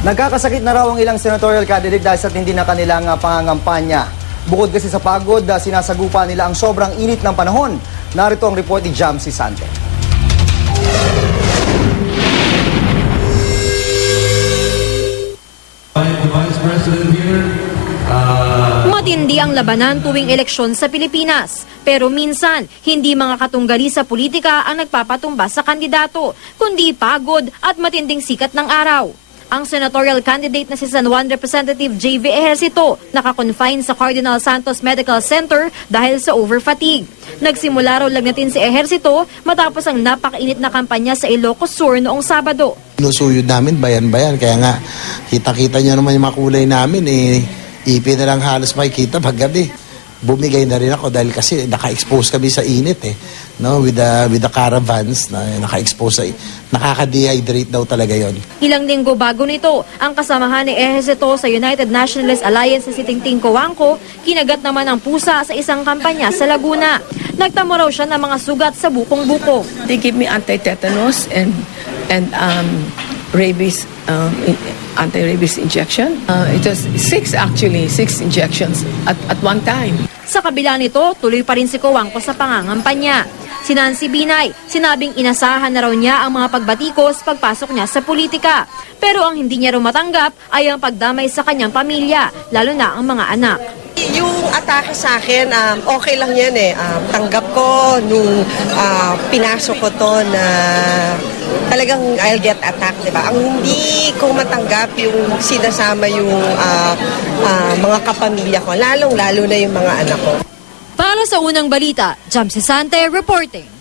Nagkakasakit na raw ang ilang senatorial candidate dahil sa tindi na kanilang pangangampanya. Bukod kasi sa pagod, sinasagupa nila ang sobrang init ng panahon. Narito ang report ni Jamsi Sante. Matindi ang labanan tuwing eleksyon sa Pilipinas. Pero minsan, hindi mga katunggali sa politika ang nagpapatumba sa kandidato, kundi pagod at matinding sikat ng araw. Ang senatorial candidate na si San Juan Representative J.V. Ejercito nakakonfine sa Cardinal Santos Medical Center dahil sa overfatigue. Nagsimula raw lagnatin si Ejercito matapos ang napakainit na kampanya sa Ilocos Sur noong Sabado. Sinusuyod namin bayan-bayan, kaya nga kita-kita nyo naman yung makulay namin, ipin na lang halos makikita paggabi. Bumigay na rin ako dahil kasi naka-expose kami sa init no, with the caravans na naka-expose sa nakaka-dehydrate daw talaga yon. Ilang linggo bago nito, ang kasamahan ni Ejercito sa United Nationalist Alliance sa Sitingting Coangco, kinagat naman ang pusa sa isang kampanya sa Laguna. Nagtamo raw siya ng mga sugat sa bukong-buko. They give me anti-tetanus and rabies anti-rabies injection. It was 6 injections at one time. Sa kabila nito, tuloy pa rin si Coangco sa pangangampanya. Si Nancy Binay, sinabing inasahan na raw niya ang mga pagbatikos pagpasok niya sa politika. Pero ang hindi niya raw matanggap ay ang pagdamay sa kanyang pamilya, lalo na ang mga anak. Yung atake sa akin, okay lang yan tanggap ko nung pinasok ko to na talagang I'll get attacked, di ba? Ang hindi ko matanggap yung sinasama yung mga kapamilya ko, lalong-lalo na yung mga anak ko. Para sa unang balita, Jamsi Sante reporting.